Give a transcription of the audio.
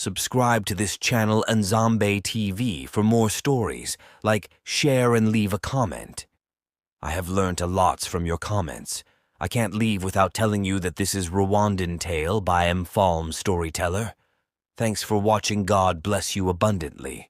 Subscribe to this channel and Zombie TV for more stories, like share and leave a comment. I have learnt a lot from your comments. I can't leave without telling you that this is Rwandan Tale by Mfalm Storyteller. Thanks for watching. God bless you abundantly.